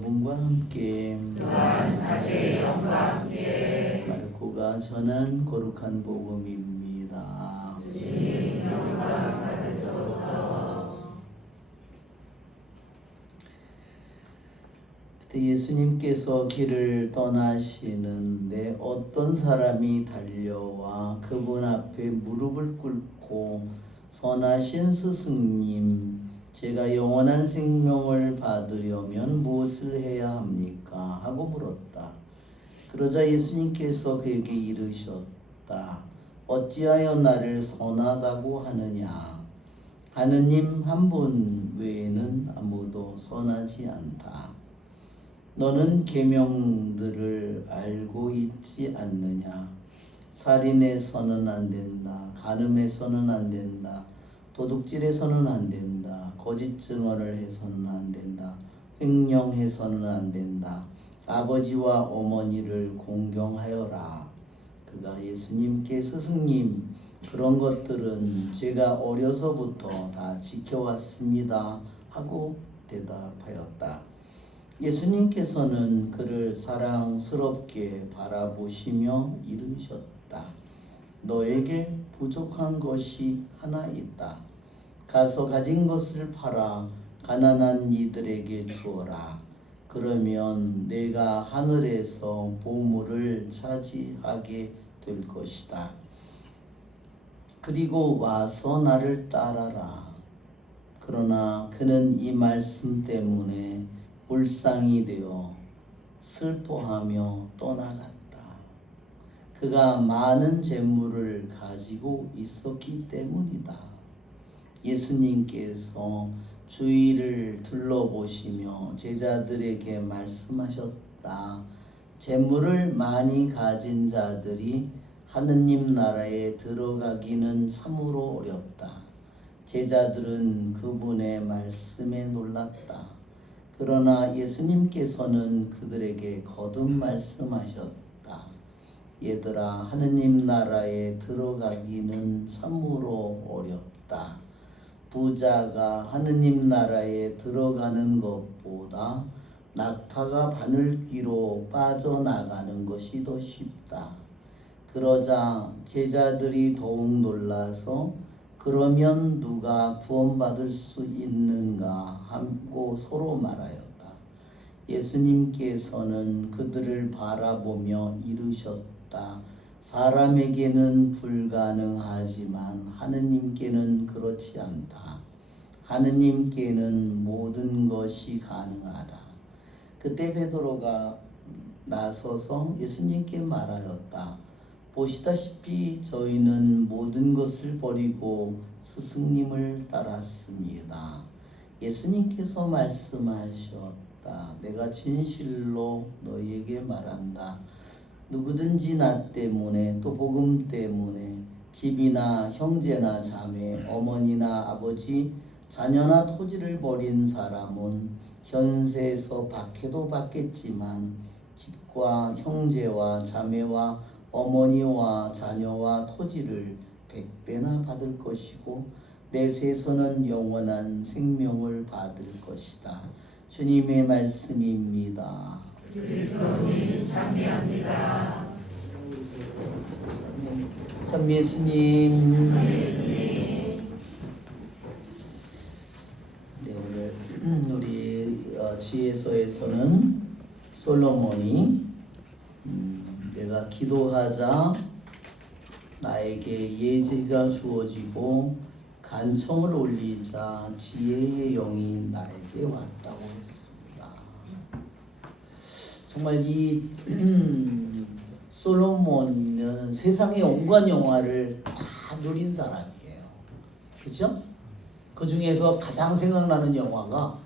여러분과 함께 또한 사제의 영과 함께 마르코가 전한 거룩한 복음입니다. 주님 영광 받으소서. 그때 예수님께서 길을 떠나시는데 어떤 사람이 달려와 그분 앞에 무릎을 꿇고 선하신 스승님, 제가 영원한 생명을 받으려면 무엇을 해야 합니까? 하고 물었다. 그러자 예수님께서 그에게 이르셨다. 어찌하여 나를 선하다고 하느냐? 하느님 한 분 외에는 아무도 선하지 않다. 너는 계명들을 알고 있지 않느냐? 살인해서는 안 된다. 간음해서는 안 된다. 도둑질해서는 안 된다. 거짓 증언을 해서는 안 된다. 횡령해서는 안 된다. 아버지와 어머니를 공경하여라. 그가 예수님께 스승님, 그런 것들은 제가 어려서부터 다 지켜왔습니다 하고 대답하였다. 예수님께서는 그를 사랑스럽게 바라보시며 이르셨다. 너에게 부족한 것이 하나 있다. 가서 가진 것을 팔아 가난한 이들에게 주어라. 그러면 내가 하늘에서 보물을 차지하게 될 것이다. 그리고 와서 나를 따라라. 그러나 그는 이 말씀 때문에 울상이 되어 슬퍼하며 떠나갔다. 그가 많은 재물을 가지고 있었기 때문이다. 예수님께서 주위를 둘러보시며 제자들에게 말씀하셨다. 재물을 많이 가진 자들이 하느님 나라에 들어가기는 참으로 어렵다. 제자들은 그분의 말씀에 놀랐다. 그러나 예수님께서는 그들에게 거듭 말씀하셨다. 얘들아, 하느님 나라에 들어가기는 참으로 어렵다. 부자가 하느님 나라에 들어가는 것보다 낙타가 바늘귀로 빠져나가는 것이 더 쉽다. 그러자 제자들이 더욱 놀라서 그러면 누가 구원받을 수 있는가 하고 서로 말하였다. 예수님께서는 그들을 바라보며 이르셨다. 사람에게는 불가능하지만 하느님께는 그렇지 않다. 하느님께는 모든 것이 가능하다. 그때 베드로가 나서서 예수님께 말하였다. 보시다시피 저희는 모든 것을 버리고 스승님을 따랐습니다. 예수님께서 말씀하셨다. 내가 진실로 너희에게 말한다. 누구든지 나 때문에 또 복음 때문에 집이나 형제나 자매, 어머니나 아버지, 자녀나 토지를 버린 사람은 현세에서 박해도 받겠지만 집과 형제와 자매와 어머니와 자녀와 토지를 100배나 받을 것이고 내세에서는 영원한 생명을 받을 것이다. 주님의 말씀입니다. 그리스도님 찬미합니다. 참 예수님. 네, 오늘 우리 지혜서에서는 솔로몬이 내가 기도하자 나에게 예지가 주어지고 간청을 올리자 지혜의 영이 나에게 왔다고 했습니다. 정말 이 솔로몬은 세상의 온갖 영화를 다 누린 사람이에요. 그렇죠? 그 중에서 가장 생각나는 영화가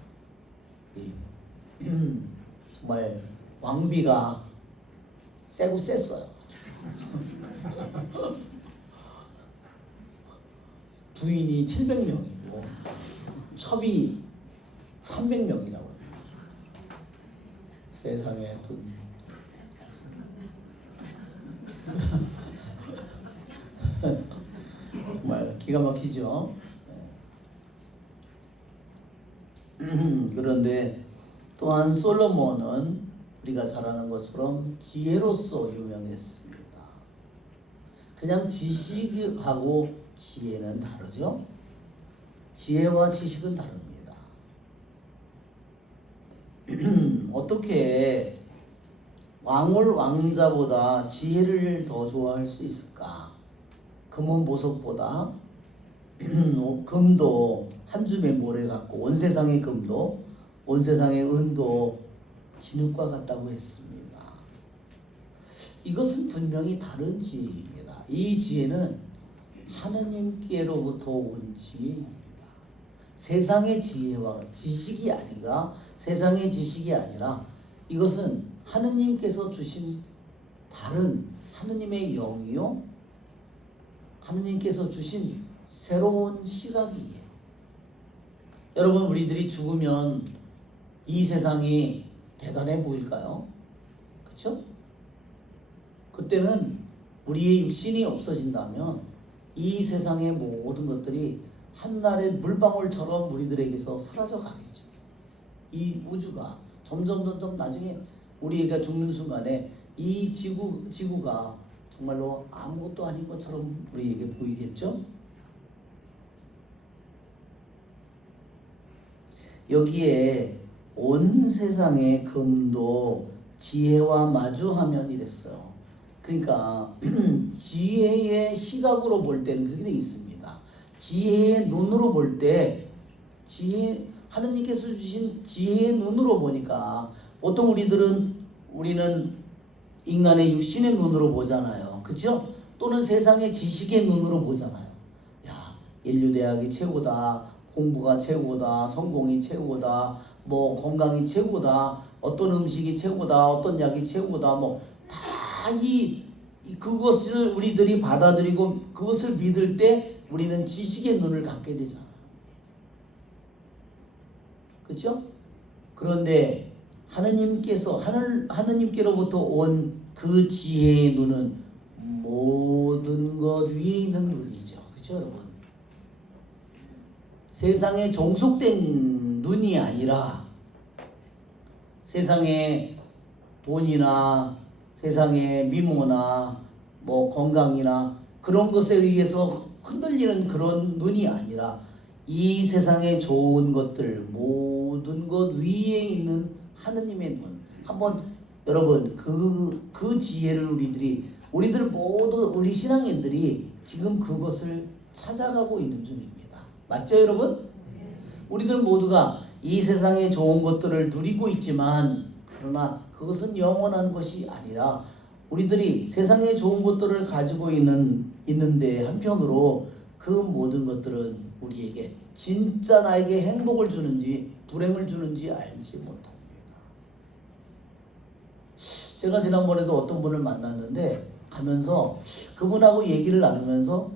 정말 왕비가 세고 셌어요. 부인이 700명이고 첩이 300명이라고. 세상에 정말 기가 막히죠. 그런데 또한 솔로몬은 우리가 잘 아는 것처럼 지혜로서 유명했습니다. 그냥 지식하고 지혜는 다르죠. 지혜와 지식은 다릅니다. 어떻게 왕자보다 지혜를 더 좋아할 수 있을까? 금은 보석보다 금도 한 줌의 모래 같고 온 세상의 금도 온 세상의 은도 진흙과 같다고 했습니다. 이것은 분명히 다른 지혜입니다. 이 지혜는 하느님께로부터 온 지혜입니다. 세상의 지혜와 지식이 아니라 세상의 지식이 아니라 이것은 하느님께서 주신 다른 하느님의 영이요 하느님께서 주신 새로운 시각이에요. 여러분, 우리들이 죽으면 이 세상이 대단해 보일까요? 그렇죠? 그때는 우리의 육신이 없어진다면 이 세상의 모든 것들이 한날의 물방울처럼 우리들에게서 사라져 가겠죠. 이 우주가 점점 나중에 우리가 죽는 순간에 이 지구가 정말로 아무것도 아닌 것처럼 우리에게 보이겠죠? 여기에 온 세상의 금도 지혜와 마주하면 이랬어요. 그러니까 지혜의 시각으로 볼 때는 그렇게 되어 있습니다. 지혜의 눈으로 볼 때 하느님께서 주신 지혜의 눈으로 보니까 보통 우리는 인간의 육신의 눈으로 보잖아요. 그렇죠? 또는 세상의 지식의 눈으로 보잖아요. 야, 인류대학이 최고다. 공부가 최고다. 성공이 최고다. 뭐 건강이 최고다. 어떤 음식이 최고다. 어떤 약이 최고다. 뭐 다 그것을 우리들이 받아들이고 그것을 믿을 때 우리는 지식의 눈을 갖게 되잖아요. 그렇죠? 그런데 하느님께로부터 온 그 지혜의 눈은 모든 것 위에 있는 눈이죠. 그렇죠, 여러분? 세상에 종속된 눈이 아니라 세상의 돈이나 세상의 미모나 뭐 건강이나 그런 것에 의해서 흔들리는 그런 눈이 아니라 이 세상에 좋은 것들 모든 것 위에 있는 하느님의 눈. 한번 여러분 그 지혜를 우리들 모두 우리 신앙인들이 지금 그것을 찾아가고 있는 중입니다. 맞죠, 여러분? 우리들 모두가 이 세상의 좋은 것들을 누리고 있지만 그러나 그것은 영원한 것이 아니라 우리들이 세상의 좋은 것들을 가지고 있는데 한편으로 그 모든 것들은 우리에게 진짜 나에게 행복을 주는지 불행을 주는지 알지 못합니다. 제가 지난번에도 어떤 분을 만났는데 가면서 그분하고 얘기를 나누면서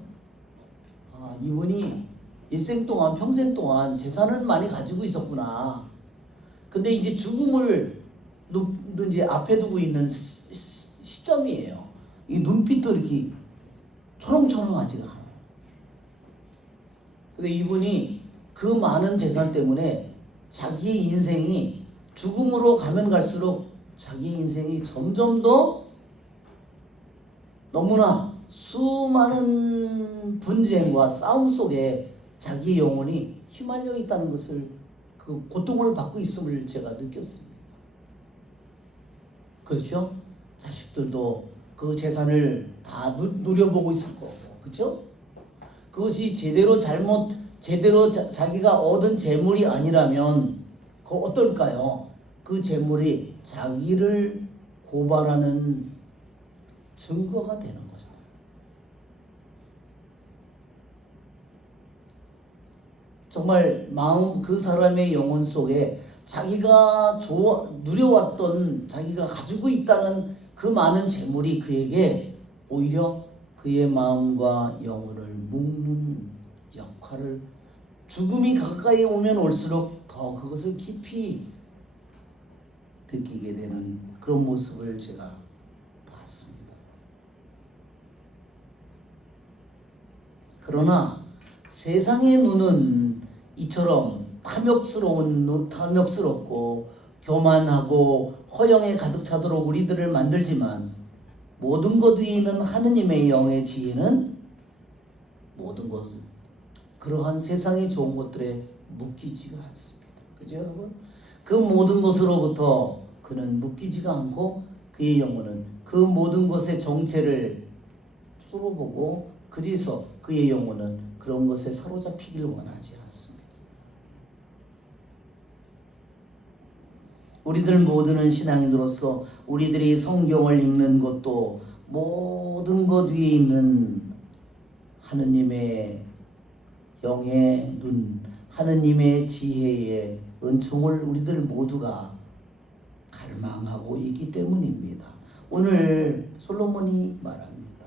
이분이 일생 동안 평생 동안 재산을 많이 가지고 있었구나. 근데 이제 죽음을 이제 앞에 두고 있는 시점이에요. 이 눈빛도 이렇게 초롱초롱하지가 않아요. 근데 이분이 그 많은 재산 때문에 자기의 인생이 죽음으로 가면 갈수록 자기의 인생이 점점 더 너무나 수많은 분쟁과 싸움 속에 자기의 영혼이 휘말려 있다는 것을 그 고통을 받고 있음을 제가 느꼈습니다. 그렇죠? 자식들도 그 재산을 다 누려보고 있을 거고, 그렇죠? 그것이 제대로 자기가 얻은 재물이 아니라면 그 어떨까요? 그 재물이 자기를 고발하는 증거가 되는 거잖아요. 정말 그 사람의 영혼 속에 자기가 누려왔던 자기가 가지고 있다는 그 많은 재물이 그에게 오히려 그의 마음과 영혼을 묶는 역할을 죽음이 가까이 오면 올수록 더 그것을 깊이 느끼게 되는 그런 모습을 제가 봤습니다. 그러나 세상의 눈은 이처럼 탐욕스럽고 교만하고 허영에 가득 차도록 우리들을 만들지만 모든 것 위에 있는 하느님의 영의 지혜는 모든 것 그러한 세상의 좋은 것들에 묶이지가 않습니다. 그죠 여러분? 그 모든 것으로부터 그는 묶이지가 않고 그의 영혼은 그 모든 것의 정체를 뚫어보고 그래서 그의 영혼은 그런 것에 사로잡히기를 원하지 않습니다. 우리들 모두는 신앙인으로서 우리들이 성경을 읽는 것도 모든 것 위에 있는 하느님의 영의 눈, 하느님의 지혜의 은총을 우리들 모두가 갈망하고 있기 때문입니다. 오늘 솔로몬이 말합니다.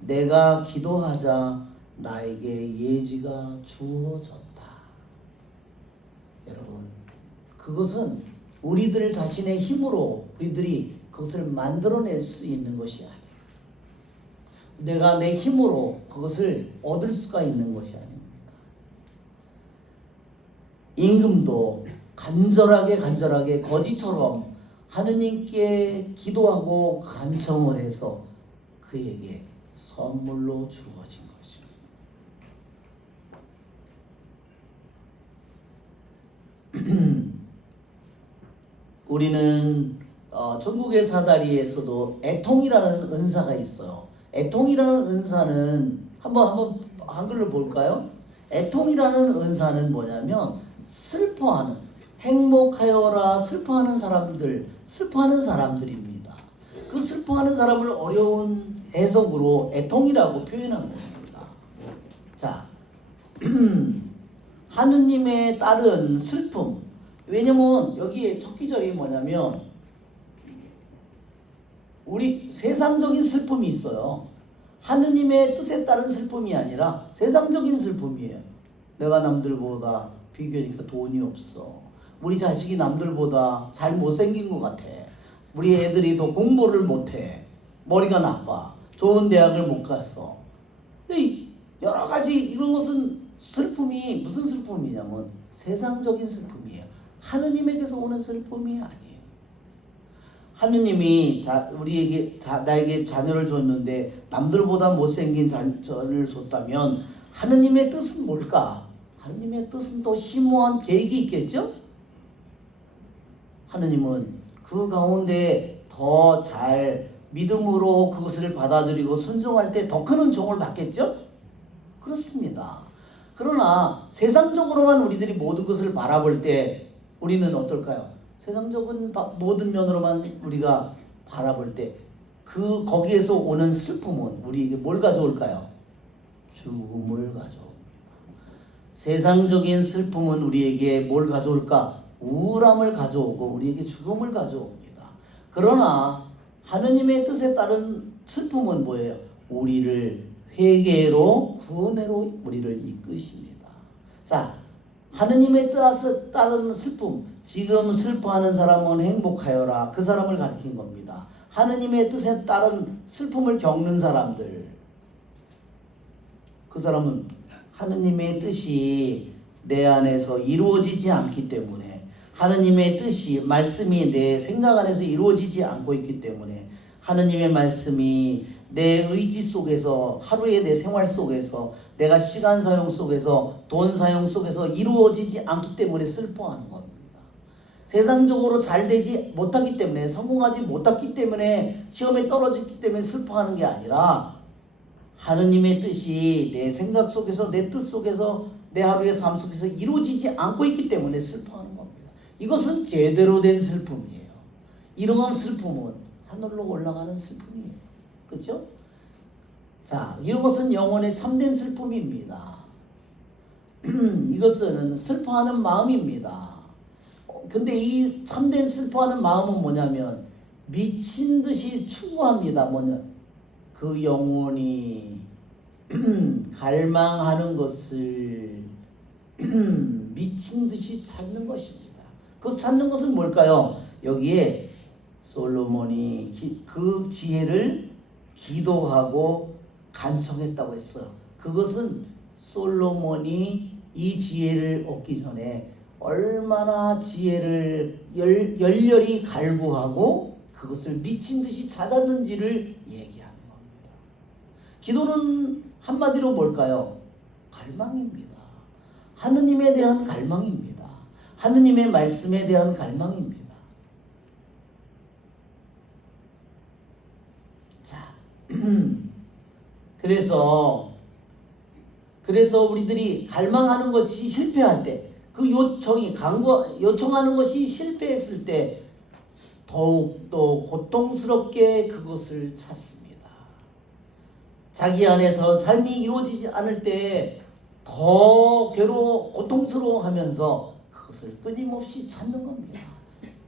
내가 기도하자 나에게 예지가 주어졌다. 여러분, 그것은 우리들 자신의 힘으로 우리들이 그것을 만들어낼 수 있는 것이 아니에요. 내가 내 힘으로 그것을 얻을 수가 있는 것이 아닙니다. 임금도 간절하게 거지처럼 하느님께 기도하고 간청을 해서 그에게 선물로 주어진 것입니다. 우리는 전국의 사다리에서도 애통이라는 은사가 있어요. 애통이라는 은사는 한번 한글로 볼까요? 애통이라는 은사는 뭐냐면 슬퍼하는, 행복하여라 슬퍼하는 사람들입니다. 그 슬퍼하는 사람을 어려운 해석으로 애통이라고 표현한 겁니다. 자, 하느님에 따른 슬픔. 왜냐면 여기에 첫 기절이 뭐냐면 우리 세상적인 슬픔이 있어요. 하느님의 뜻에 따른 슬픔이 아니라 세상적인 슬픔이에요. 내가 남들보다 비교하니까 돈이 없어. 우리 자식이 남들보다 잘 못생긴 것 같아. 우리 애들이 더 공부를 못해. 머리가 나빠. 좋은 대학을 못 갔어. 여러 가지 이런 것은 슬픔이 무슨 슬픔이냐면 세상적인 슬픔이에요. 하느님에게서 오는 슬픔이 아니에요. 하느님이 나에게 자녀를 줬는데 남들보다 못생긴 자녀를 줬다면 하느님의 뜻은 뭘까? 하느님의 뜻은 더 심오한 계획이 있겠죠? 하느님은 그 가운데 더 잘 믿음으로 그것을 받아들이고 순종할 때 더 큰 은총을 받겠죠? 그렇습니다. 그러나 세상적으로만 우리들이 모든 것을 바라볼 때 우리는 어떨까요? 세상적인 모든 면으로만 우리가 바라볼 때 거기에서 오는 슬픔은 우리에게 뭘 가져올까요? 죽음을 가져옵니다. 세상적인 슬픔은 우리에게 뭘 가져올까? 우울함을 가져오고 우리에게 죽음을 가져옵니다. 그러나 하느님의 뜻에 따른 슬픔은 뭐예요? 우리를 회개로 구원으로 우리를 이끄십니다. 자, 하느님의 뜻에 따른 슬픔. 지금 슬퍼하는 사람은 행복하여라. 그 사람을 가리킨 겁니다. 하느님의 뜻에 따른 슬픔을 겪는 사람들. 그 사람은 하느님의 뜻이 내 안에서 이루어지지 않기 때문에, 하느님의 뜻이, 말씀이 내 생각 안에서 이루어지지 않고 있기 때문에, 하느님의 말씀이 내 의지 속에서, 하루의 내 생활 속에서, 내가 시간 사용 속에서, 돈 사용 속에서 이루어지지 않기 때문에 슬퍼하는 겁니다. 세상적으로 잘 되지 못하기 때문에, 성공하지 못했기 때문에, 시험에 떨어졌기 때문에 슬퍼하는 게 아니라 하느님의 뜻이 내 생각 속에서, 내 뜻 속에서, 내 하루의 삶 속에서 이루어지지 않고 있기 때문에 슬퍼하는 겁니다. 이것은 제대로 된 슬픔이에요. 이러한 슬픔은 하늘로 올라가는 슬픔이에요. 그렇죠? 자, 이런 것은 영혼의 참된 슬픔입니다. 이것은 슬퍼하는 마음입니다. 근데 이 참된 슬퍼하는 마음은 뭐냐면 미친 듯이 추구합니다. 그 영혼이 갈망하는 것을 미친 듯이 찾는 것입니다. 그 찾는 것은 뭘까요? 여기에 솔로몬이 그 지혜를 기도하고 간청했다고 했어요. 그것은 솔로몬이 이 지혜를 얻기 전에 얼마나 지혜를 열렬히 갈구하고 그것을 미친 듯이 찾았는지를 얘기하는 겁니다. 기도는 한마디로 뭘까요? 갈망입니다. 하느님에 대한 갈망입니다. 하느님의 말씀에 대한 갈망입니다. 자, 그래서 우리들이 갈망하는 것이 실패할 때, 그 요청하는 것이 실패했을 때 더욱더 고통스럽게 그것을 찾습니다. 자기 안에서 삶이 이루어지지 않을 때 더 고통스러워하면서 그것을 끊임없이 찾는 겁니다.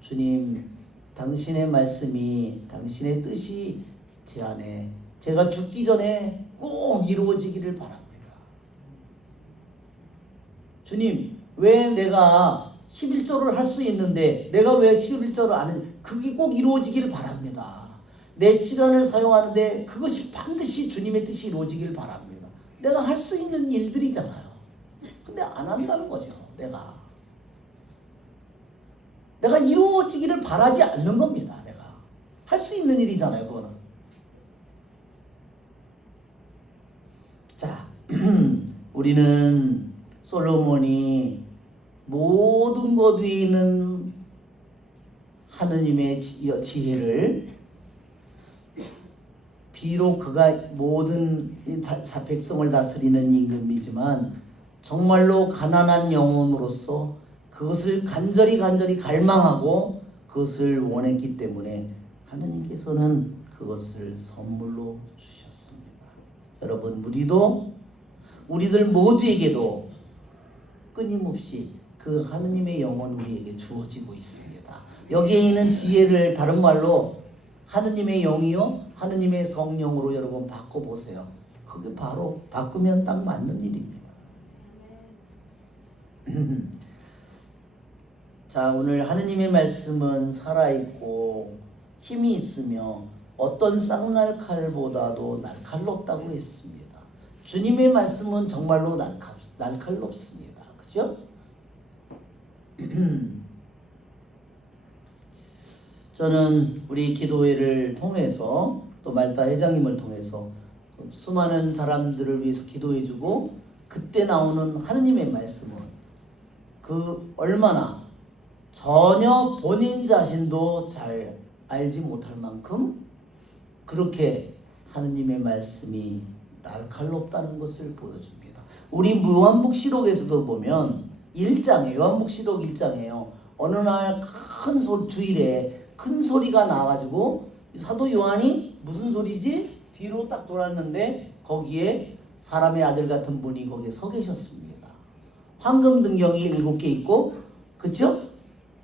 주님, 당신의 말씀이, 당신의 뜻이 제 안에 제가 죽기 전에 꼭 이루어지기를 바랍니다. 주님, 왜 내가 11조를 할 수 있는데 내가 왜 11조를 안 해? 그게 꼭 이루어지기를 바랍니다. 내 시간을 사용하는데 그것이 반드시 주님의 뜻이 이루어지기를 바랍니다. 내가 할 수 있는 일들이잖아요. 근데 안 한다는 거죠. 내가 이루어지기를 바라지 않는 겁니다. 내가 할 수 있는 일이잖아요. 그거는. 자, 우리는 솔로몬이 모든 것 위에 있는 하느님의 지혜를, 비록 그가 모든 백성을 다스리는 임금이지만 정말로 가난한 영혼으로서 그것을 간절히 갈망하고 그것을 원했기 때문에 하느님께서는 그것을 선물로 주셨습니다. 여러분, 우리들 모두에게도 끊임없이 그 하느님의 영혼 우리에게 주어지고 있습니다. 여기에 있는 지혜를 다른 말로 하느님의 영이요 하느님의 성령으로 여러분 바꿔보세요. 그게 바로 바꾸면 딱 맞는 일입니다. 자, 오늘 하느님의 말씀은 살아있고 힘이 있으며 어떤 쌍날칼보다도 날칼롭다고 했습니다. 주님의 말씀은 정말로 날칼롭습니다. 그죠? 저는 우리 기도회를 통해서 또 말타 회장님을 통해서 수많은 사람들을 위해서 기도해주고 그때 나오는 하느님의 말씀은 그 얼마나 전혀 본인 자신도 잘 알지 못할 만큼 그렇게 하느님의 말씀이 날칼롭다는 것을 보여줍니다. 우리 요한복시록에서도 보면 1장에 요한복시록 1장에요. 어느 날 주일에 큰 소리가 나가지고 사도 요한이 무슨 소리지? 뒤로 딱 돌았는데 거기에 사람의 아들 같은 분이 거기에 서 계셨습니다. 황금 등경이 7개 있고, 그쵸?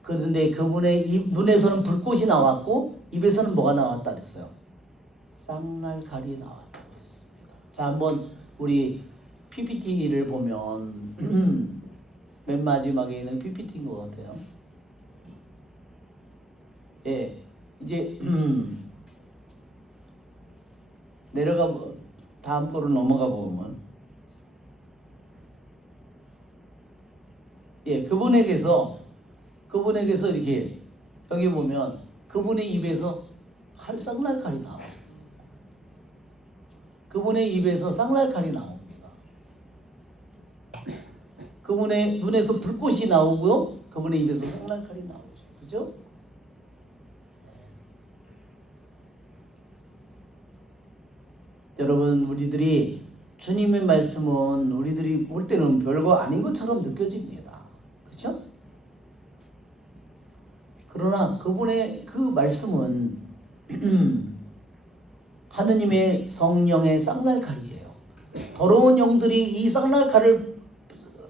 그런데 그분의 눈에서는 불꽃이 나왔고 입에서는 뭐가 나왔다 그랬어요? 쌍날칼이 나왔다고 했습니다. 자, 한번 우리 PPT를 보면 맨 마지막에 있는 PPT인 것 같아요. 예, 이제 다음 거로 넘어가 보면, 예, 그분에게서 이렇게 여기 보면 그분의 입에서 쌍날칼이 나오죠. 그분의 입에서 쌍날칼이 나옵니다. 그분의 눈에서 불꽃이 나오고요. 그분의 입에서 쌍날칼이 나오죠. 그죠? 여러분, 우리들이 주님의 말씀은 우리들이 볼 때는 별거 아닌 것처럼 느껴집니다. 그렇죠? 그러나 그분의 그 말씀은 하느님의 성령의 쌍날칼이에요. 더러운 영들이 이 쌍날칼을,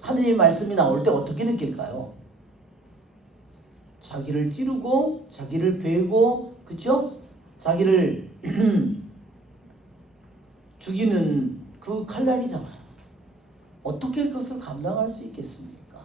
하느님의 말씀이 나올 때 어떻게 느낄까요? 자기를 찌르고 자기를 베고, 그렇죠? 자기를 죽이는 그 칼날이잖아요. 어떻게 그것을 감당할 수 있겠습니까?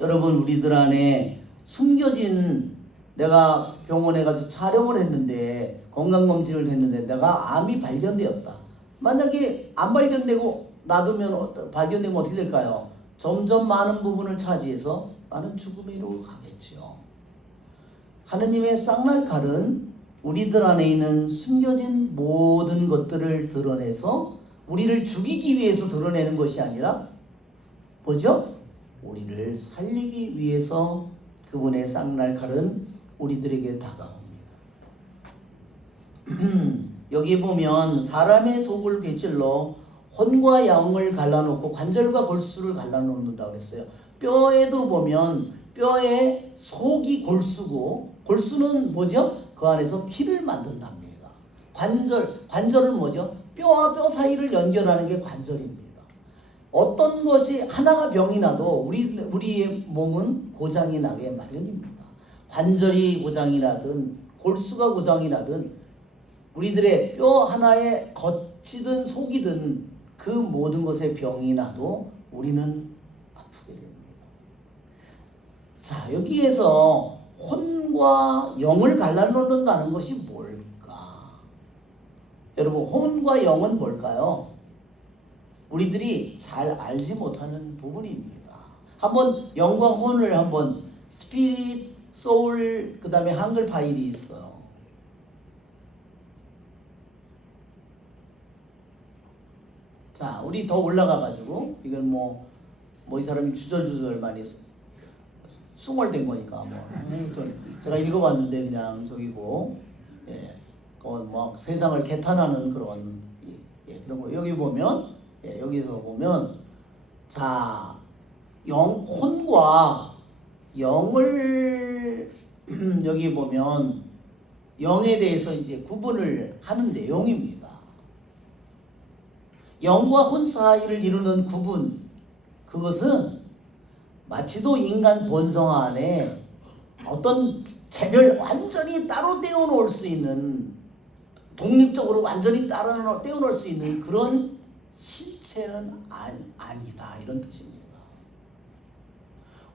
여러분, 우리들 안에 숨겨진, 내가 병원에 가서 촬영을 했는데, 건강검진을 했는데 내가 암이 발견되었다. 만약에 안 발견되고 놔두면 발견되면 어떻게 될까요? 점점 많은 부분을 차지해서 나는 죽음으로 가겠지요. 하느님의 쌍날 칼은 우리들 안에 있는 숨겨진 모든 것들을 드러내서 우리를 죽이기 위해서 드러내는 것이 아니라 뭐죠? 우리를 살리기 위해서 그분의 쌍날 칼은 우리들에게 다가옵니다. 여기 보면 사람의 속을 꿰찔러 혼과 영을 갈라놓고 관절과 골수를 갈라놓는다고 그랬어요. 뼈에도 보면 뼈의 속이 골수고, 골수는 뭐죠? 그 안에서 피를 만든답니다. 관절은 뭐죠? 뼈와 뼈 사이를 연결하는 게 관절입니다. 어떤 것이 하나가 병이 나도 우리의 몸은 고장이 나게 마련입니다. 관절이 고장이 나든 골수가 고장이 나든 우리들의 뼈 하나에 겉이든 속이든 그 모든 것에 병이 나도 우리는 아프게 됩니다. 자, 여기에서 혼과 영을 갈라놓는다는 것이 뭘까? 여러분, 혼과 영은 뭘까요? 우리들이 잘 알지 못하는 부분입니다. 한번 영과 혼을 한번 스피릿, 소울, 그 다음에 한글 파일이 있어요. 자, 우리 더 올라가가지고 이건 뭐 이 사람이 주절주절 많이 숭얼된 거니까 제가 읽어봤는데 그냥 저기고, 예, 뭐 세상을 개탄하는 그런, 그런 거. 여기 보면, 여기서 보면, 자, 혼과 영을 여기 보면 영에 대해서 이제 구분을 하는 내용입니다. 영과 혼 사이를 이루는 구분, 그것은 마치도 인간 본성 안에 어떤 개별 완전히 따로 떼어놓을 수 있는, 독립적으로 완전히 따로 떼어놓을 수 있는 그런 실체는 아니다, 이런 뜻입니다.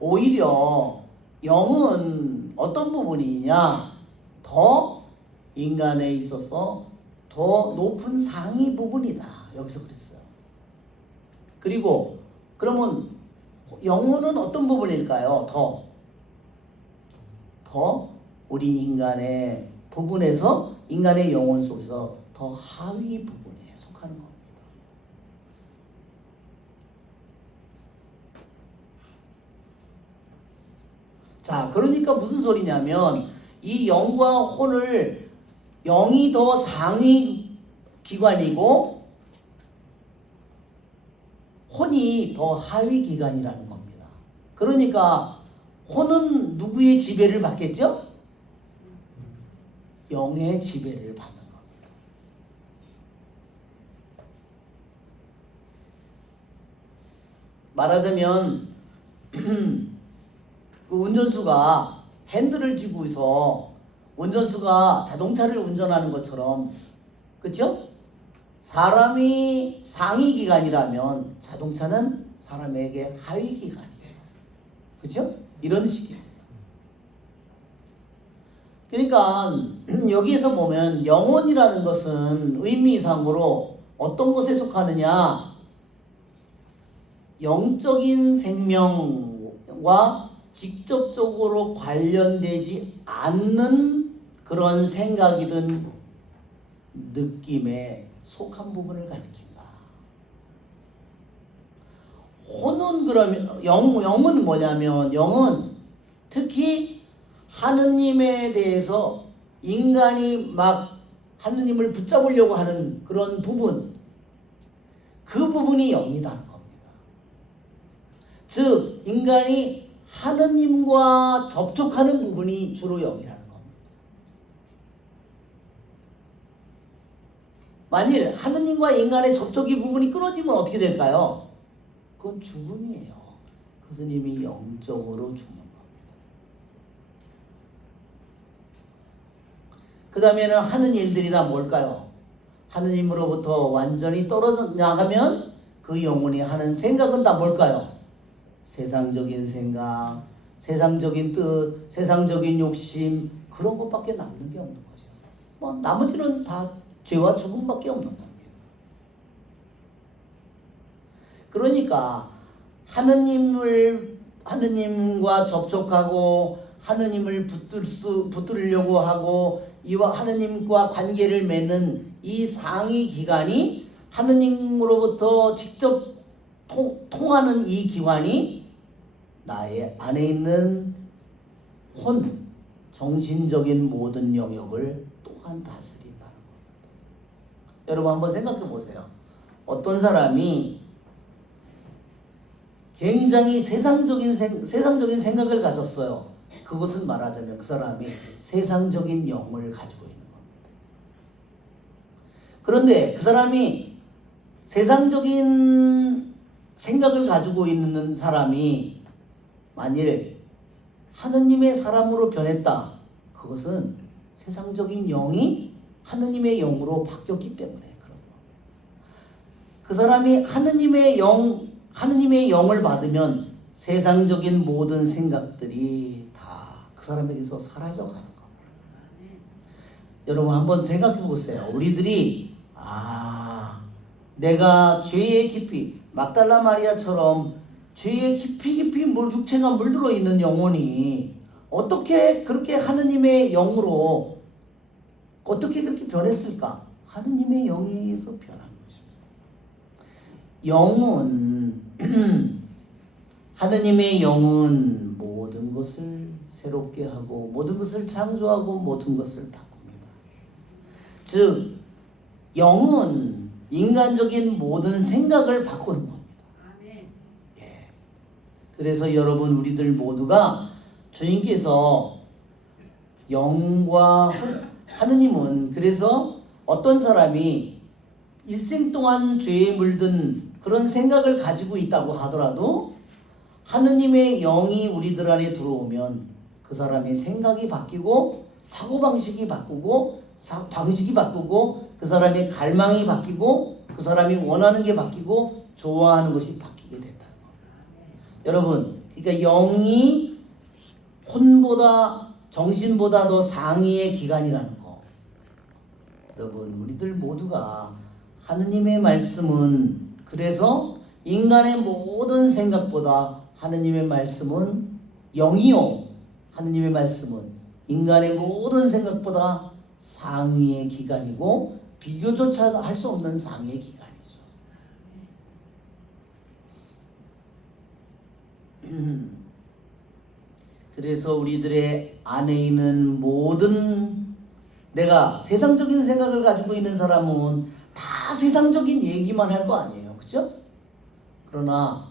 오히려 영은 어떤 부분이냐, 더 인간에 있어서 더 높은 상위 부분이다, 여기서 그랬어요. 그리고 그러면 영혼은 어떤 부분일까요? 더 우리 인간의 부분에서, 인간의 영혼 속에서 더 하위 부분에 속하는 겁니다. 자, 그러니까 무슨 소리냐면 이 영과 혼을, 영이 더 상위 기관이고 혼이 더 하위 기관이라는 겁니다. 그러니까 혼은 누구의 지배를 받겠죠? 영의 지배를 받는 겁니다. 말하자면 그 운전수가 핸들을 쥐고서 운전수가 자동차를 운전하는 것처럼, 그렇죠? 사람이 상위 기관이라면 자동차는 사람에게 하위 기관이죠. 그렇죠? 이런 식입니다. 그러니까 여기에서 보면 영혼이라는 것은 의미상으로 어떤 것에 속하느냐, 영적인 생명과 직접적으로 관련되지 않는 그런 생각이든 느낌에 속한 부분을 가리킨다. 혼은 그러면, 영은 뭐냐면, 영은 특히 하느님에 대해서 인간이 막 하느님을 붙잡으려고 하는 그런 부분, 그 부분이 영이다는 겁니다. 즉 인간이 하느님과 접촉하는 부분이 주로 영이라는 겁니다. 만일 하느님과 인간의 접촉이 부분이 끊어지면 어떻게 될까요? 그건 죽음이에요. 그것은 이미 영적으로 죽는 겁니다. 그 다음에는 하는 일들이 다 뭘까요? 하느님으로부터 완전히 떨어져 나가면 그 영혼이 하는 생각은 다 뭘까요? 세상적인 생각, 세상적인 뜻, 세상적인 욕심, 그런 것밖에 남는 게 없는 거죠. 뭐 나머지는 다 죄와 죽음밖에 없는 겁니다. 하느님을 하느님과 접촉하고 하느님을 붙들려고 하고 이와 하느님과 관계를 맺는 이 상위 기관이 하느님으로부터 직접 통하는 이 기관이 나의 안에 있는 혼, 정신적인 모든 영역을 또한 다스린다는 겁니다. 여러분 한번 생각해 보세요. 어떤 사람이 굉장히 세상적인 생각을 가졌어요. 그것은 말하자면 그 사람이 세상적인 영을 가지고 있는 겁니다. 그런데 그 사람이 세상적인 생각을 가지고 있는 사람이 만일 하느님의 사람으로 변했다. 그것은 세상적인 영이 하느님의 영으로 바뀌었기 때문에 그런 겁니다. 그 사람이 하느님의 영을 받으면 세상적인 모든 생각들이 다 그 사람에게서 사라져 가는 겁니다. 여러분 한번 생각해 보세요. 우리들이 내가 죄의 깊이 막달라 마리아처럼 죄의 깊이 육체가 물들어 있는 영혼이 어떻게 그렇게 하느님의 영으로 어떻게 그렇게 변했을까? 하느님의 영에 의해서 변한 것입니다. 영은 하느님의 영은 모든 것을 새롭게 하고 모든 것을 창조하고 모든 것을 바꿉니다. 즉 영은 인간적인 모든 생각을 바꾸는 겁니다. 예. 그래서 여러분 우리들 모두가 주님께서 영과 하느님은 그래서 어떤 사람이 일생 동안 죄에 물든 그런 생각을 가지고 있다고 하더라도 하느님의 영이 우리들 안에 들어오면 그 사람의 생각이 바뀌고 사고방식이 바꾸고 방식이 바꾸고 그 사람의 갈망이 바뀌고 그 사람이 원하는 게 바뀌고 좋아하는 것이 바뀌게 된다는 겁니다. 여러분 그러니까 영이 혼보다 정신보다 더 상위의 기관이라는 거. 여러분 우리들 모두가 하느님의 말씀은 그래서 인간의 모든 생각보다 하느님의 말씀은 영이요. 하느님의 말씀은 인간의 모든 생각보다 상위의 기관이고 비교조차 할 수 없는 상위의 기관이죠. 그래서 우리들의 안에 있는 모든 내가 세상적인 생각을 가지고 있는 사람은 다 세상적인 얘기만 할 거 아니에요. 그죠? 그러나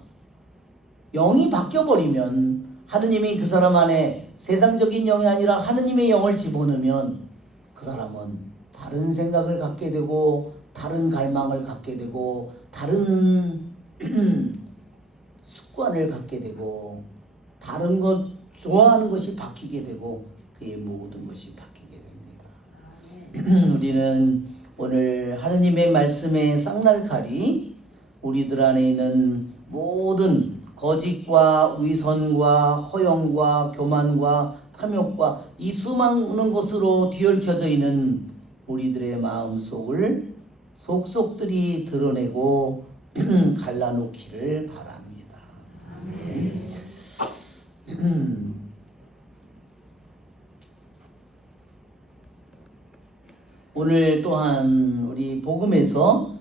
영이 바뀌어버리면 하느님이 그 사람 안에 세상적인 영이 아니라 하느님의 영을 집어넣으면 그 사람은 다른 생각을 갖게 되고 다른 갈망을 갖게 되고 다른 습관을 갖게 되고 다른 것 좋아하는 것이 바뀌게 되고 그의 모든 것이 바뀌게 됩니다. 우리는 오늘 하느님의 말씀의 쌍날칼이 우리들 안에 있는 모든 거짓과 위선과 허영과 교만과 탐욕과 이 수많은 것으로 뒤얽혀져 있는 우리들의 마음속을 속속들이 드러내고 갈라놓기를 바랍니다. 오늘 또한 우리 복음에서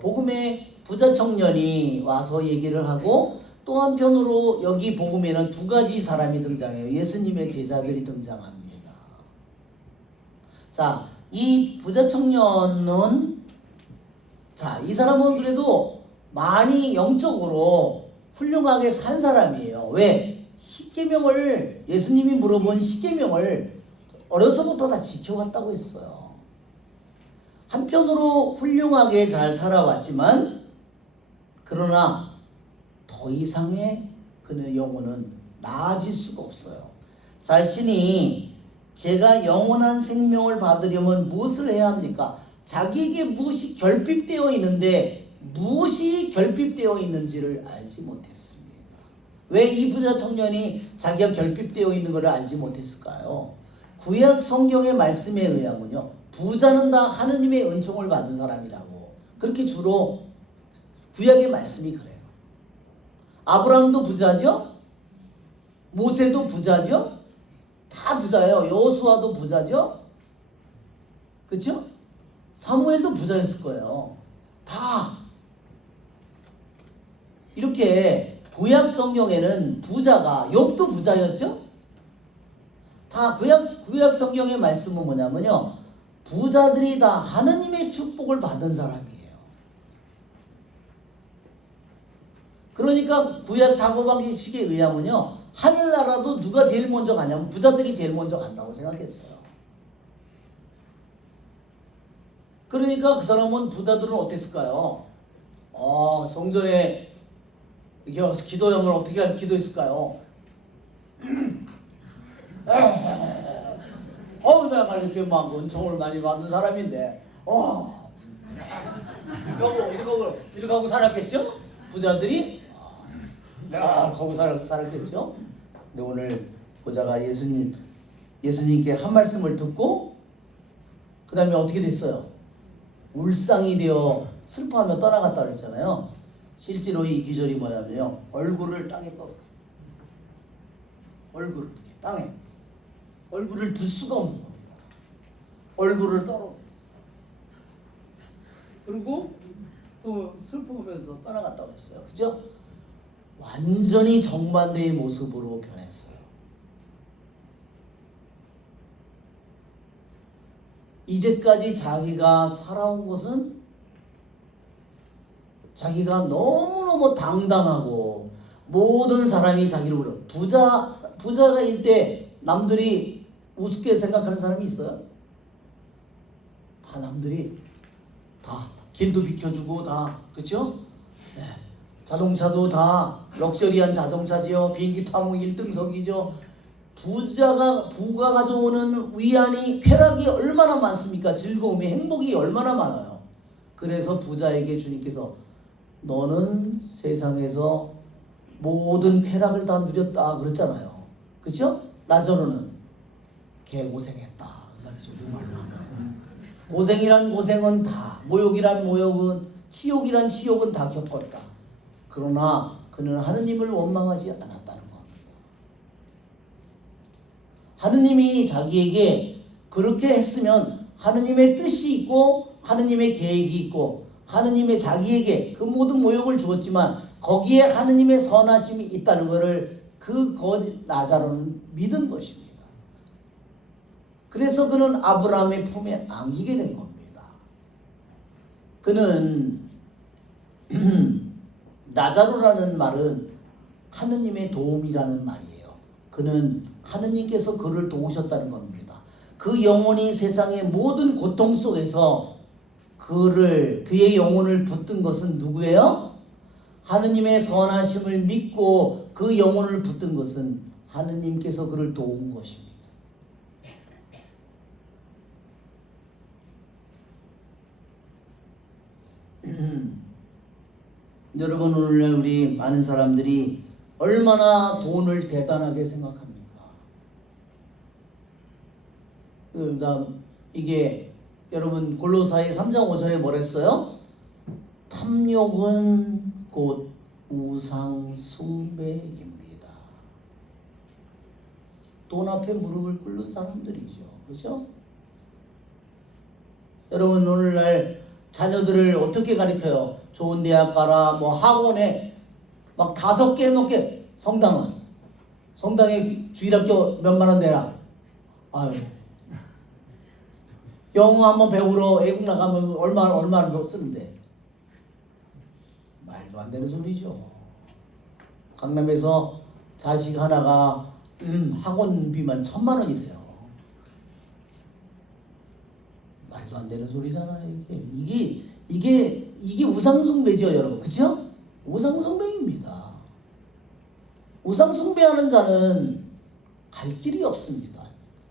복음의 부자 청년이 와서 얘기를 하고 또 한편으로 여기 복음에는 두 가지 사람이 등장해요. 예수님의 제자들이 등장합니다. 자, 이 부자 청년은 이 사람은 그래도 많이 영적으로 훌륭하게 산 사람이에요. 왜? 십계명을 예수님이 물어본 십계명을 어려서부터 다 지켜왔다고 했어요. 한편으로 훌륭하게 잘 살아왔지만 그러나 더 이상의 그의 영혼은 나아질 수가 없어요. 자신이 제가 영원한 생명을 받으려면 무엇을 해야 합니까? 자기에게 무엇이 결핍되어 있는데 무엇이 결핍되어 있는지를 알지 못했습니다. 왜 이 부자 청년이 자기가 결핍되어 있는 것을 알지 못했을까요? 구약 성경의 말씀에 의하면요, 부자는 다 하느님의 은총을 받은 사람이라고 그렇게 주로 구약의 말씀이 그래요. 아브라함도 부자죠? 모세도 부자죠? 다 부자예요. 여호수아도 부자죠? 그렇죠? 사무엘도 부자였을 거예요. 다 이렇게 구약 성경에는 부자가, 욥도 부자였죠? 다 구약 성경의 말씀은 뭐냐면요, 부자들이 다 하느님의 축복을 받은 사람이에요. 그러니까 구약 사고방식에 의하면요, 하늘나라도 누가 제일 먼저 가냐면 부자들이 제일 먼저 간다고 생각했어요. 그러니까 그 사람은, 부자들은 어땠을까요? 성전에 이렇게 와서 기도형을 어떻게 기도했을까요? 내가 이렇게 막 은총을 많이 받는 사람인데, 이렇게 하고 살았겠죠? 부자들이 하고 살았겠죠? 근데 오늘 보자가 예수님께 한 말씀을 듣고 그 다음에 어떻게 됐어요? 울상이 되어 슬퍼하며 떠나갔다 그랬잖아요. 실제로 이 기절이 뭐냐면요, 얼굴을 땅에 떨어, 얼굴을 땅에, 얼굴을 들 수가 없는 겁니다. 얼굴을 떨어, 그리고 또 슬퍼하면서 떠나갔다고 했어요. 그죠? 완전히 정반대의 모습으로 변했어요. 이제까지 자기가 살아온 것은 자기가 너무너무 당당하고 모든 사람이 자기를 부려, 부자가일 때 남들이 우습게 생각하는 사람이 있어요? 다 남들이 다 길도 비켜주고 다, 그쵸? 네. 자동차도 다 럭셔리한 자동차지요. 비행기 타면 1등석이죠. 부가 가져오는 위안이, 쾌락이 얼마나 많습니까? 즐거움이, 행복이 얼마나 많아요. 그래서 부자에게 주님께서 너는 세상에서 모든 쾌락을 다 누렸다 그랬잖아요. 그렇죠? 라자로는 개고생했다 말이죠. 우리말로 하면 고생이란 고생은 다, 모욕이란 모욕은, 치욕이란 치욕은 다 겪었다. 그러나 그는 하느님을 원망하지 않았다는 겁니다. 하느님이 자기에게 그렇게 했으면 하느님의 뜻이 있고 하느님의 계획이 있고 하느님의 자기에게 그 모든 모욕을 주었지만 거기에 하느님의 선하심이 있다는 것을 그 라자로는 믿은 것입니다. 그래서 그는 아브라함의 품에 안기게 된 겁니다. 그는 라자로라는 말은 하느님의 도움이라는 말이에요. 그는 하느님께서 그를 도우셨다는 겁니다. 그 영혼이 세상의 모든 고통 속에서 그의 영혼을 붙든 것은 누구예요? 하느님의 선하심을 믿고 그 영혼을 붙든 것은 하느님께서 그를 도운 것입니다. 여러분, 오늘날 우리 많은 사람들이 얼마나 돈을 대단하게 생각합니까? 이게 여러분 골로사의 3장 5절에 뭐랬어요? 탐욕은 곧 우상 숭배입니다. 돈 앞에 무릎을 꿇는 사람들이죠. 그렇죠? 여러분, 오늘날 자녀들을 어떻게 가르쳐요? 좋은 대학 가라, 뭐 학원에 막 5개 몇 개, 성당에 주일학교 몇만 원 내라. 아유, 영어 한번 배우러 외국 나가면 얼마나 쓰는데. 말도 안 되는 소리죠. 강남에서 자식 하나가 학원비만 1,000만 원이래요. 말도 안 되는 소리잖아요. 이게 우상숭배죠, 여러분. 그렇죠? 우상숭배입니다. 우상숭배하는 자는 갈 길이 없습니다.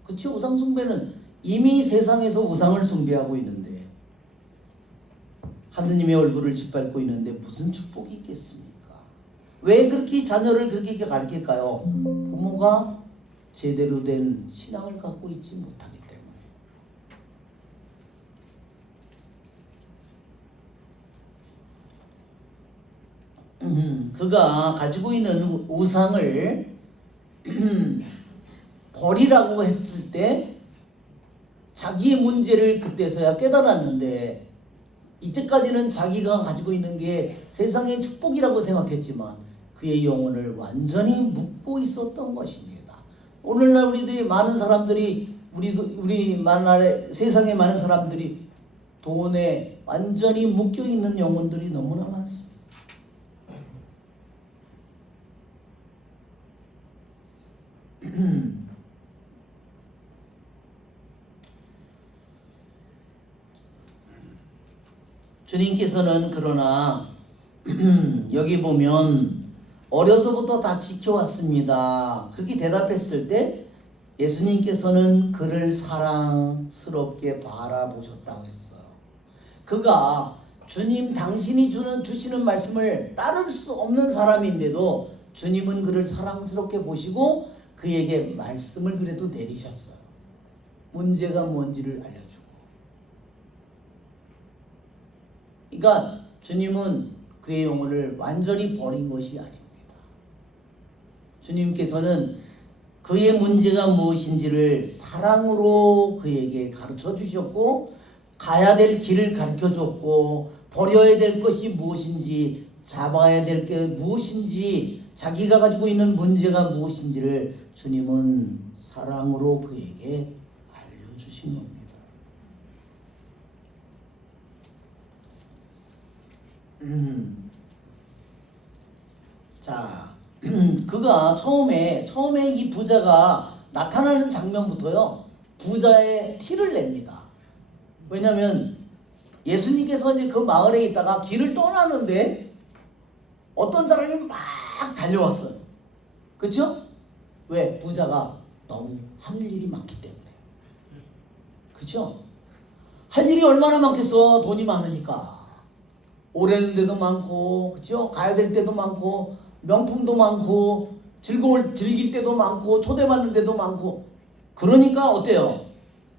그렇죠? 우상숭배는 이미 세상에서 우상을 숭배하고 있는데, 하느님의 얼굴을 짓밟고 있는데 무슨 축복이 있겠습니까? 왜 그렇게 자녀를 그렇게 가르칠까요? 부모가 제대로 된 신앙을 갖고 있지 못하기 때문에. 그가 가지고 있는 우상을 버리라고 했을 때 자기의 문제를 그때서야 깨달았는데, 이때까지는 자기가 가지고 있는 게 세상의 축복이라고 생각했지만 그의 영혼을 완전히 묶고 있었던 것입니다. 오늘날 우리들이 많은 사람들이 우리 만날에 세상에 많은 사람들이 돈에 완전히 묶여 있는 영혼들이 너무나 많습니다. 주님께서는 그러나 여기 보면 어려서부터 다 지켜왔습니다. 그렇게 대답했을 때 예수님께서는 그를 사랑스럽게 바라보셨다고 했어요. 그가 주님 당신이 주시는 말씀을 따를 수 없는 사람인데도 주님은 그를 사랑스럽게 보시고 그에게 말씀을 그래도 내리셨어요. 문제가 뭔지를 알려주고. 그러니까 주님은 그의 영혼을 완전히 버린 것이 아닙니다. 주님께서는 그의 문제가 무엇인지를 사랑으로 그에게 가르쳐 주셨고, 가야 될 길을 가르쳐 줬고, 버려야 될 것이 무엇인지, 잡아야 될 게 무엇인지, 자기가 가지고 있는 문제가 무엇인지를 주님은 사랑으로 그에게 알려주신 겁니다. 자, 그가 처음에 이 부자가 나타나는 장면부터요, 부자의 티를 냅니다. 왜냐하면 예수님께서 이제 그 마을에 있다가 길을 떠나는데 어떤 사람이 막 달려왔어요. 그렇죠? 왜? 부자가 너무 할 일이 많기 때문에. 그렇죠? 할 일이 얼마나 많겠어. 돈이 많으니까. 오래는 데도 많고, 그렇죠? 가야 될 때도 많고, 명품도 많고, 즐길 때도 많고, 초대받는 데도 많고. 그러니까 어때요?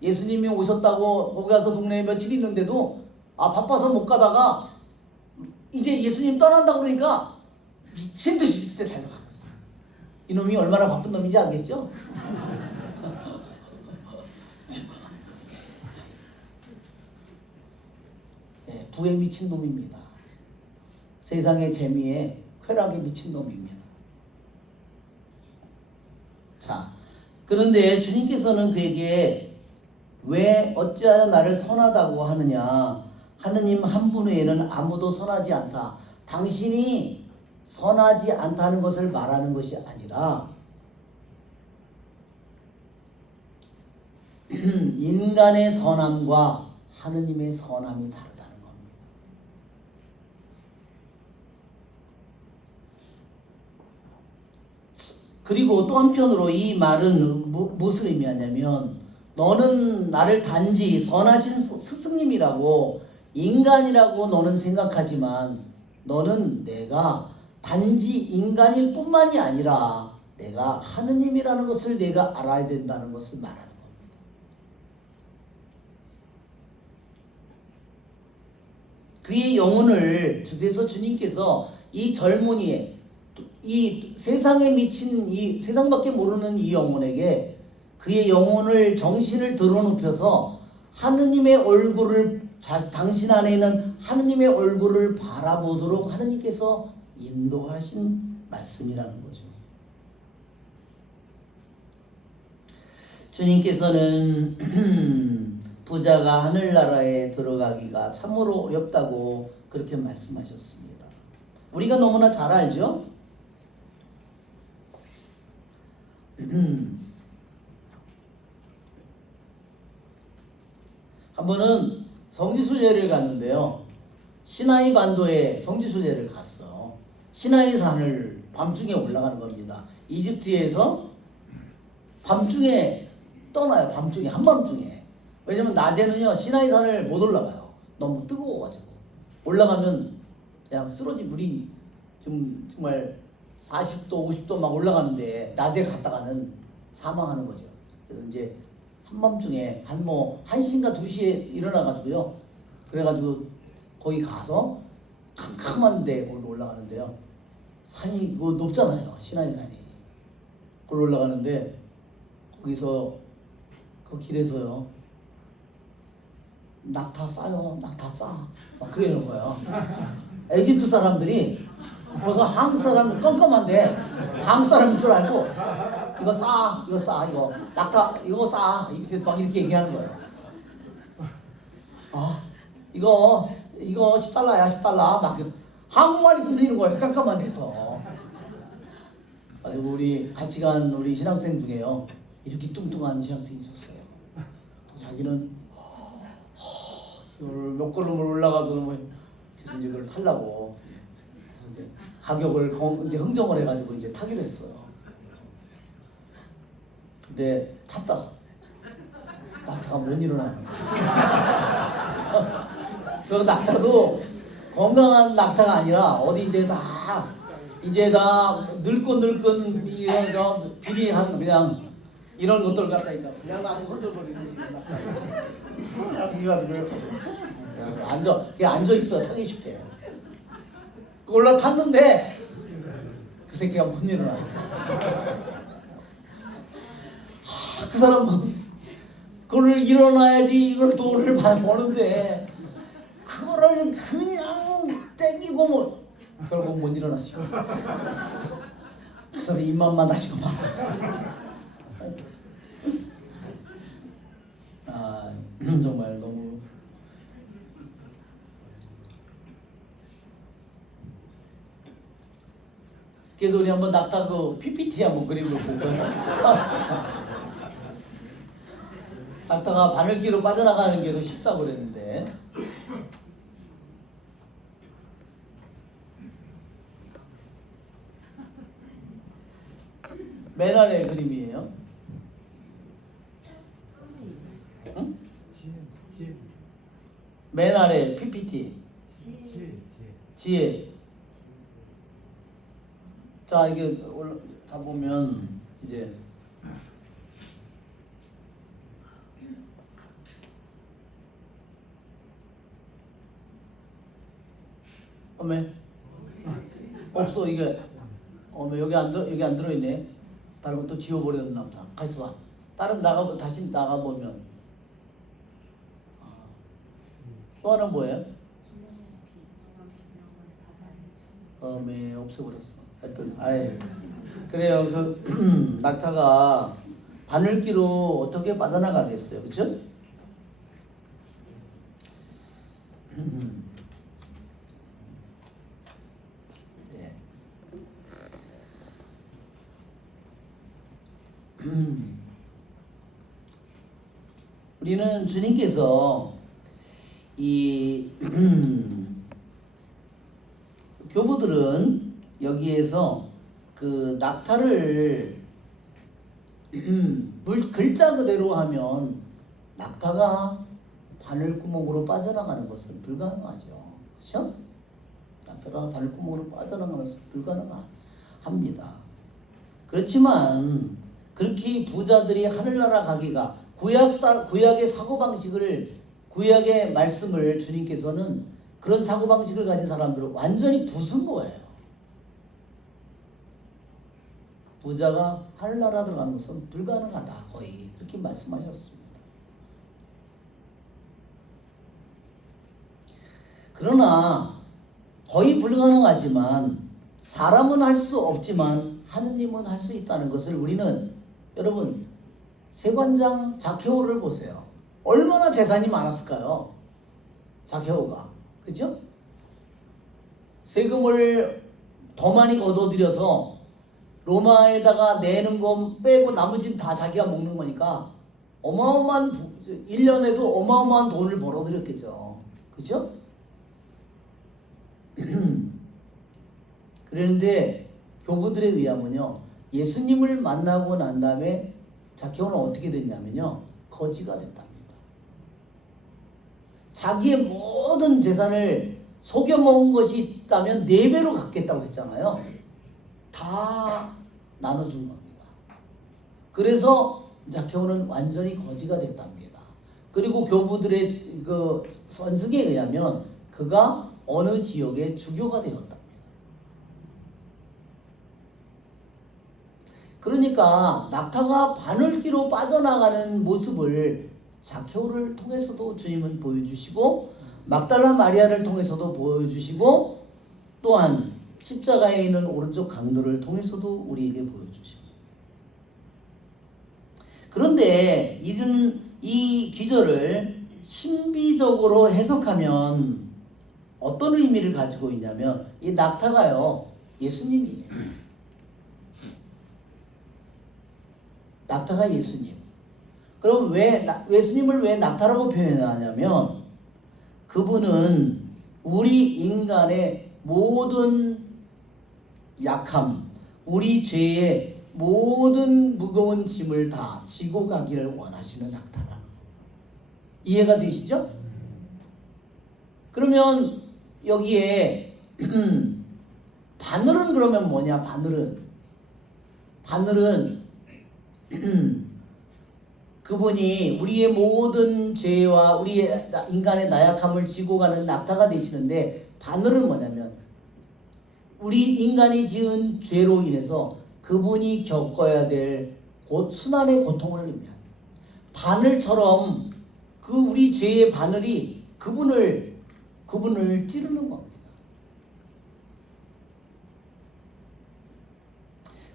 예수님이 오셨다고 거기 가서 동네에 며칠 있는데도 바빠서 못 가다가 이제 예수님 떠난다고 그러니까 미친 듯이 그때 달려간 거죠. 이놈이 얼마나 바쁜 놈인지 알겠죠? 네, 부에 미친 놈입니다. 세상의 재미에 쾌락에 미친 놈입니다. 자, 그런데 주님께서는 그에게 왜 어찌하여 나를 선하다고 하느냐? 하느님 한 분 외에는 아무도 선하지 않다. 당신이 선하지 않다는 것을 말하는 것이 아니라 인간의 선함과 하느님의 선함이 다르다는 겁니다. 그리고 또 한편으로 이 말은 무슨 의미하냐면, 너는 나를 단지 선하신 스승님이라고, 인간이라고 너는 생각하지만 너는 내가 단지 인간일 뿐만이 아니라 내가 하느님이라는 것을 내가 알아야 된다는 것을 말하는 겁니다. 그의 영혼을, 그래서 주님께서 이 젊은이의, 이 세상에 미친, 이 세상밖에 모르는 이 영혼에게 그의 영혼을, 정신을 드러눕혀서 하느님의 얼굴을, 당신 안에 있는 하느님의 얼굴을 바라보도록 하느님께서 인도하신 말씀이라는 거죠. 주님께서는 부자가 하늘나라에 들어가기가 참으로 어렵다고 그렇게 말씀하셨습니다. 우리가 너무나 잘 알죠? 한 번은 성지순례를 갔는데요, 시나이 반도에 성지순례를 갔어요. 시나이 산을 밤중에 올라가는 겁니다. 이집트에서 밤중에 떠나요. 밤중에, 한밤중에. 왜냐면 낮에는요 시나이 산을 못 올라가요. 너무 뜨거워가지고. 올라가면 그냥 쓰러지, 물이 좀 정말 40도 50도 막 올라가는데 낮에 갔다가는 사망하는 거죠. 그래서 이제 한밤중에 한 1시인가 2시에 일어나가지고요, 그래가지고 거기 가서 캄캄한 데 올라가는데요, 산이 높잖아요, 시나이 산이. 걸어 올라가는데 거기서 그 길에서요 낙타 싸요, 낙타 싸. 막 그러는 거예요. 에집트 사람들이 벌써 한국 사람 껌껌한데 한국 사람인 줄 알고 이거 싸, 이거 싸, 이거 낙타 이거 싸 이렇게 막 이렇게 얘기하는 거예요. 아 이거 10달러야 10달러 막 한국말이 들리는 거예요. 깜깜한 데서. 그리고 우리 같이 간 우리 신학생 중에요 이렇게 뚱뚱한 신학생이 있었어요. 자기는 이걸 몇 걸음을 올라가도 뭐 그래서 이제 그걸 타려고 그래서 이제 가격을 이제 흥정을 해가지고 이제 타기로 했어요. 근데 탔다. 낙타가 못 일어나요. 그 낙타도 건강한 낙타가 아니라 어디 이제 다 늙은 이런 비리한 그냥 이런 것들 갖다 있잖아. 그냥 아주 흔들거리는 낙타. 앉아 있어 타기 쉽게. 올라탔는데 그 새끼가 못 일어나. 그 사람은 그걸 일어나야지 이걸 돈을 버는데 그거를 그냥 땡기고 뭐 결국 못 일어나시고 그 사람 입맛만 다시고 말았어. 아 정말 너무 그래도 우리 한번 낙타 그 PPT 한번 그림을 볼까요? 낙타가 바늘기로 빠져나가는 게 더 쉽다고 그랬는데 맨 아래 그림이에요. 응? 맨 아래 PPT 지혜. 자 이게 올라가 보면 이제 어메 없어 이게 어메 여기 안 들어있네. 다른 것도 지워버렸나 보다. 가만있어 봐. 다른 다시 나가 보면 또 하나는 뭐예요? 어메 없애버렸어. 하여튼 아예 그래요. 그 낙타가 바늘기로 어떻게 빠져나가겠어요, 그렇죠? 네. 우리는 주님께서 이 교부들은 여기에서 그 낙타를 글자 그대로 하면 낙타가 바늘구멍으로 빠져나가는 것은 불가능하죠. 그렇죠? 낙타가 바늘구멍으로 빠져나가는 것은 불가능합니다. 그렇지만 그렇게 부자들이 하늘나라 가기가 구약의 사고방식을 구약의 말씀을 주님께서는 그런 사고방식을 가진 사람들을 완전히 부순 거예요. 부자가 하늘나라 들어가는 것은 불가능하다. 거의 그렇게 말씀하셨습니다. 그러나 거의 불가능하지만 사람은 할 수 없지만 하느님은 할 수 있다는 것을 우리는 여러분 세관장 자케오를 보세요. 얼마나 재산이 많았을까요? 자케오가. 그죠? 세금을 더 많이 걷어들여서 로마에다가 내는 거 빼고 나머지는 다 자기가 먹는 거니까 어마어마한 1년에도 어마어마한 돈을 벌어들였겠죠. 그죠? 그런데 교부들에 의하면요 예수님을 만나고 난 다음에 자케오는 어떻게 됐냐면요 거지가 됐답니다. 자기의 모든 재산을 속여 먹은 것이 있다면 4배로 갖겠다고 했잖아요. 다 나눠준 겁니다. 그래서 자케오는 완전히 거지가 됐답니다. 그리고 교부들의 그 선승에 의하면 그가 어느 지역의 주교가 되었답니다. 그러니까 낙타가 바늘기로 빠져나가는 모습을 자케오를 통해서도 주님은 보여주시고 막달라 마리아를 통해서도 보여주시고 또한 십자가에 있는 오른쪽 강도를 통해서도 우리에게 보여주십니다. 그런데 이 기절을 신비적으로 해석하면 어떤 의미를 가지고 있냐면 이 낙타가요 예수님이에요. 낙타가 예수님. 그럼 왜 예수님을 왜 낙타라고 표현하냐면 그분은 우리 인간의 모든 약함, 우리 죄의 모든 무거운 짐을 다 지고 가기를 원하시는 낙타라는 거. 이해가 되시죠? 그러면 여기에 바늘은 그러면 뭐냐? 바늘은 그분이 우리의 모든 죄와 우리의 인간의 나약함을 지고 가는 낙타가 되시는데 바늘은 뭐냐면 우리 인간이 지은 죄로 인해서 그분이 겪어야 될 순환의 고통을 의미합니다. 바늘처럼 그 우리 죄의 바늘이 그분을 찌르는 겁니다.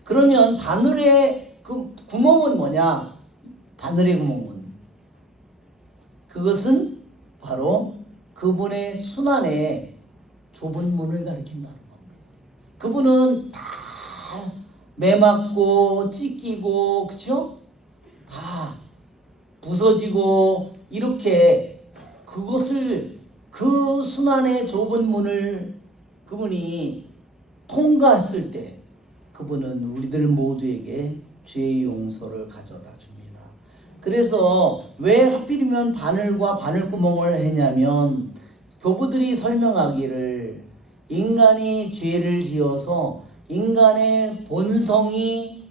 그러면 바늘의 그 구멍은 뭐냐? 바늘의 구멍은 그것은 바로 그분의 순환의 좁은 문을 가리킨다는 겁니다. 그분은 다 매맞고 찢기고 그쵸? 다 부서지고 이렇게 그것을 그 순환의 좁은 문을 그분이 통과했을 때 그분은 우리들 모두에게 죄의 용서를 가져다 줍니다. 그래서 왜 하필이면 바늘과 바늘구멍을 했냐면 교부들이 설명하기를 인간이 죄를 지어서 인간의 본성이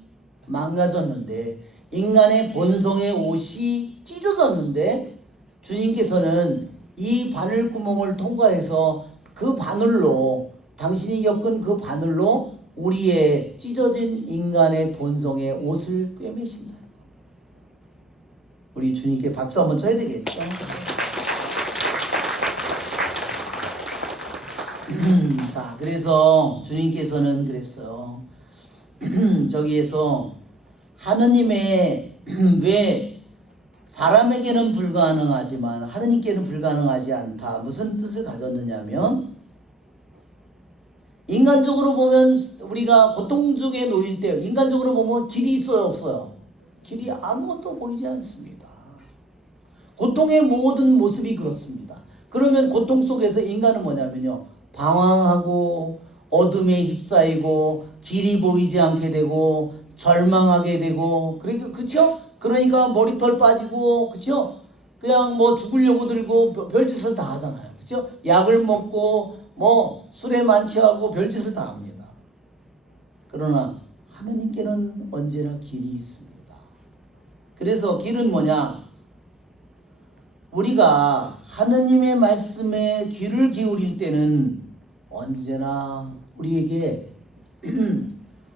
망가졌는데 인간의 본성의 옷이 찢어졌는데 주님께서는 이 바늘구멍을 통과해서 그 바늘로 당신이 겪은 그 바늘로 우리의 찢어진 인간의 본성의 옷을 꿰매신다. 우리 주님께 박수 한번 쳐야 되겠죠? 자, 그래서 주님께서는 그랬어요. 저기에서 하느님의 왜 사람에게는 불가능하지만 하느님께는 불가능하지 않다. 무슨 뜻을 가졌느냐면 인간적으로 보면 우리가 고통 중에 놓일 때 인간적으로 보면 길이 있어요, 없어요? 길이 아무것도 보이지 않습니다. 고통의 모든 모습이 그렇습니다. 그러면 고통 속에서 인간은 뭐냐면요, 방황하고 어둠에 휩싸이고 길이 보이지 않게 되고 절망하게 되고 그러니까 그쵸? 그러니까 머리털 빠지고 그쵸? 그냥 뭐 죽으려고 들고 별짓을 다 하잖아요. 그쵸? 약을 먹고 뭐 술에 만취하고 별짓을 다 합니다. 그러나 하느님께는 언제나 길이 있습니다. 그래서 길은 뭐냐? 우리가 하느님의 말씀에 귀를 기울일 때는 언제나 우리에게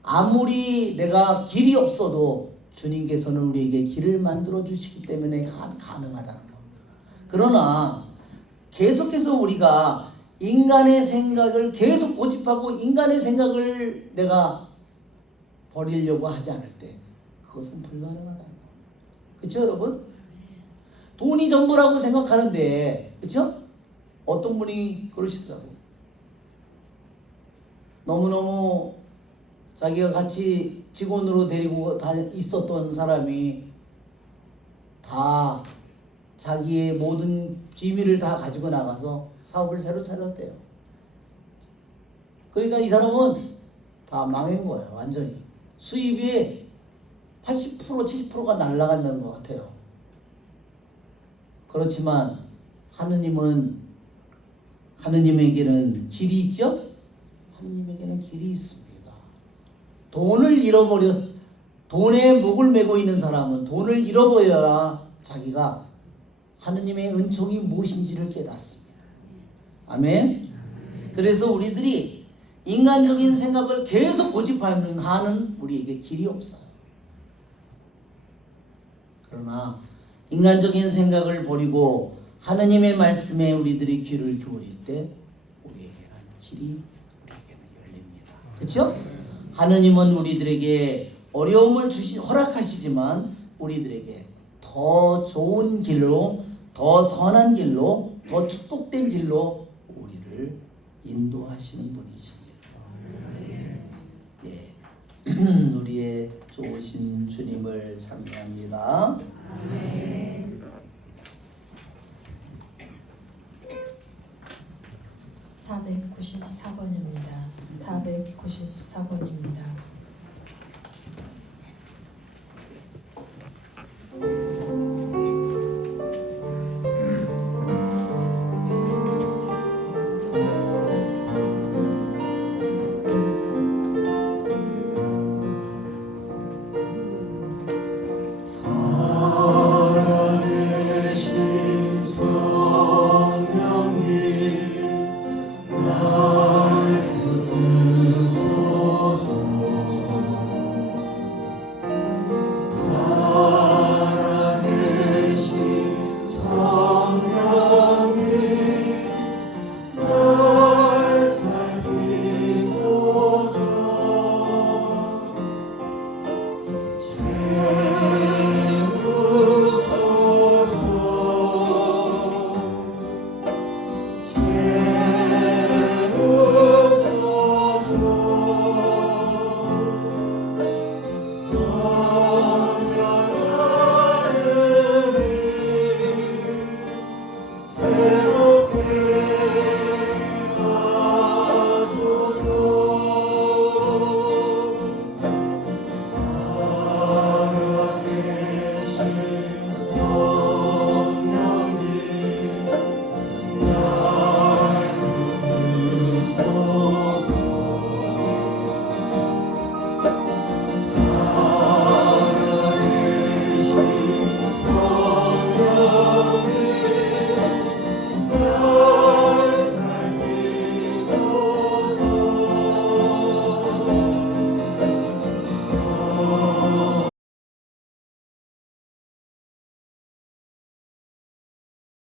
아무리 내가 길이 없어도 주님께서는 우리에게 길을 만들어 주시기 때문에 가능하다는 겁니다. 그러나 계속해서 우리가 인간의 생각을 계속 고집하고 인간의 생각을 내가 버리려고 하지 않을 때 그것은 불가능하다는 겁니다. 그렇죠, 여러분? 돈이 전부라고 생각하는데, 그렇죠? 어떤 분이 그러시더라고. 너무너무 자기가 같이 직원으로 데리고 있었던 사람이 다 자기의 모든 비밀을 다 가지고 나가서 사업을 새로 차렸대요. 그러니까 이 사람은 다 망한 거예요. 완전히 수입의 80% 70%가 날아간다는 것 같아요. 그렇지만 하느님에게는 길이 있죠? 하느님에게는 길이 있습니다. 돈에 목을 메고 있는 사람은 돈을 잃어버려야 자기가 하느님의 은총이 무엇인지를 깨닫습니다. 아멘. 그래서 우리들이 인간적인 생각을 계속 고집하는 한은 우리에게 길이 없어요. 그러나 인간적인 생각을 버리고 하느님의 말씀에 우리들이 귀를 기울일 때 우리에게는 길이 우리에게는 열립니다. 그렇죠? 하느님은 우리들에게 어려움을 허락하시지만 우리들에게 더 좋은 길로, 더 선한 길로, 더 축복된 길로 우리를 인도하시는 분이십니다. 예, 우리의 좋으신 주님을 찬양합니다. 494번입니다. 494번입니다. 살아계신 주